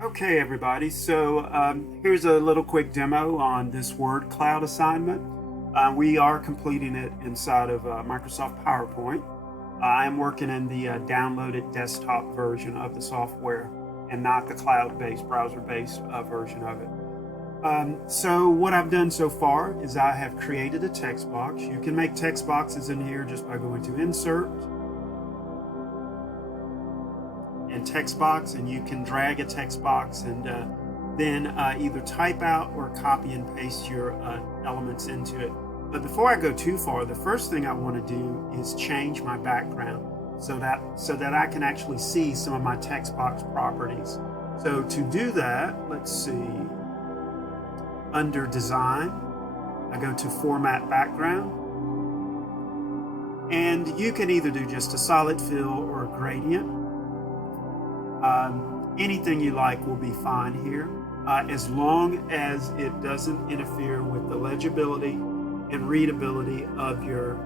Okay, everybody. So here's a little quick demo on this word cloud assignment. We are completing it inside of Microsoft PowerPoint. I am working in the downloaded desktop version of the software and not the cloud-based, browser-based version of it. So what I've done so far is I have created a text box. You can make text boxes in here just by going to Insert and Text Box, and you can drag a text box and then either type out or copy and paste your elements into it. But before I go too far, the first thing I want to do is change my background so that I can actually see some of my text box properties. So to do that, let's see. Under Design, I go to Format Background, and you can either do just a solid fill or a gradient. Anything you like will be fine here, as long as it doesn't interfere with the legibility and readability of your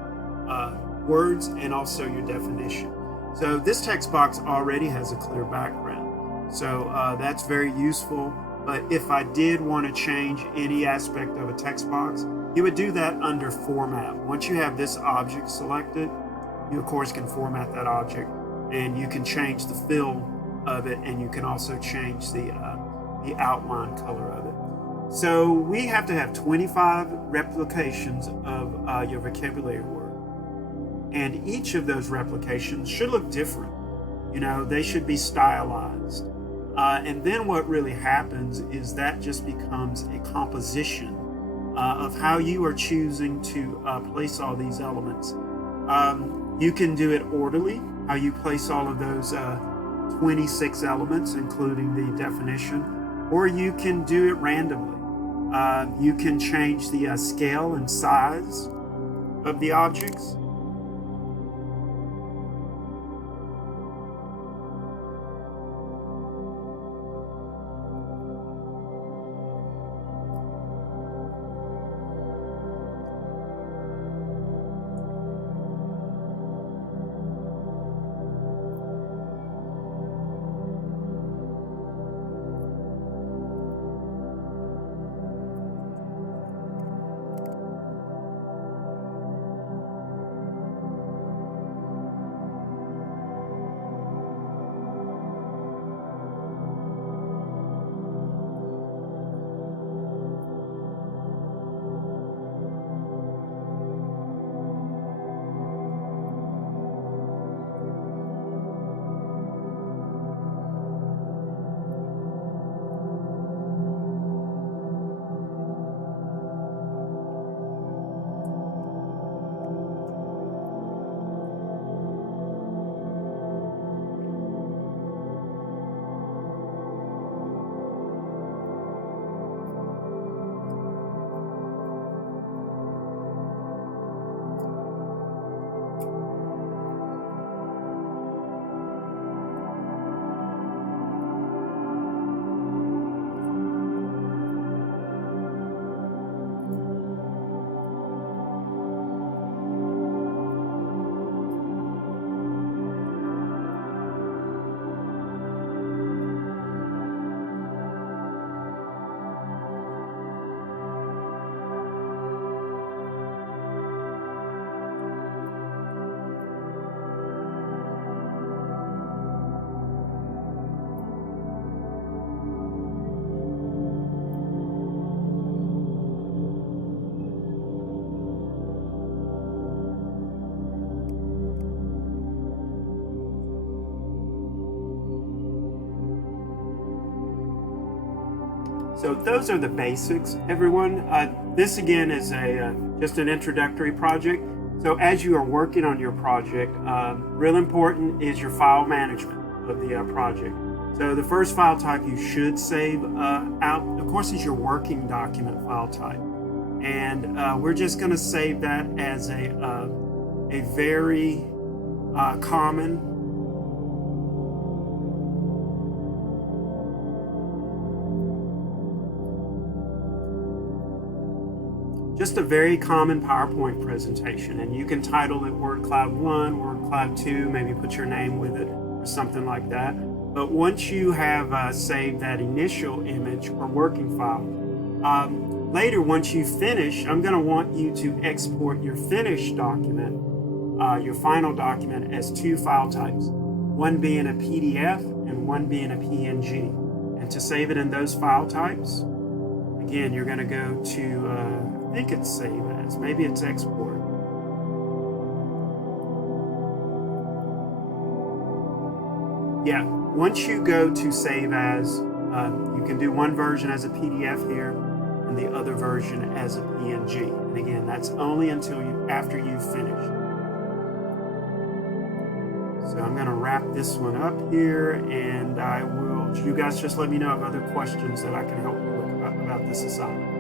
words and also your definition. So this text box already has a clear background, so that's very useful. But if I did want to change any aspect of a text box, you would do that under Format. Once you have this object selected, you of course can format that object, and you can change the fill of it, and you can also change the outline color of it. So we have to have 25 replications of your vocabulary word, and each of those replications should look different. You know, they should be stylized. And then what really happens is that just becomes a composition of how you are choosing to place all these elements. You can do it orderly, how you place all of those 26 elements, including the definition, or you can do it randomly. You can change the scale and size of the objects. So those are the basics, everyone. This again is just an introductory project. So as you are working on your project, real important is your file management of the project. So the first file type you should save out, of course, is your working document file type. And we're just going to save that as a very common just a very common PowerPoint presentation, and you can title it Word Cloud 1, Word Cloud 2, maybe put your name with it or something like that. But once you have saved that initial image or working file, later, once you finish, I'm going to want you to export your finished document, your final document, as 2 file types, one being a PDF and one being a PNG. And to save it in those file types, again, you're going to go to, I think it's Save As, maybe it's Export. Yeah, once you go to Save As, you can do one version as a PDF here and the other version as a PNG. And again, that's only after you've finished. So I'm going to wrap this one up here, and you guys just let me know of other questions that I can help you with about this assignment.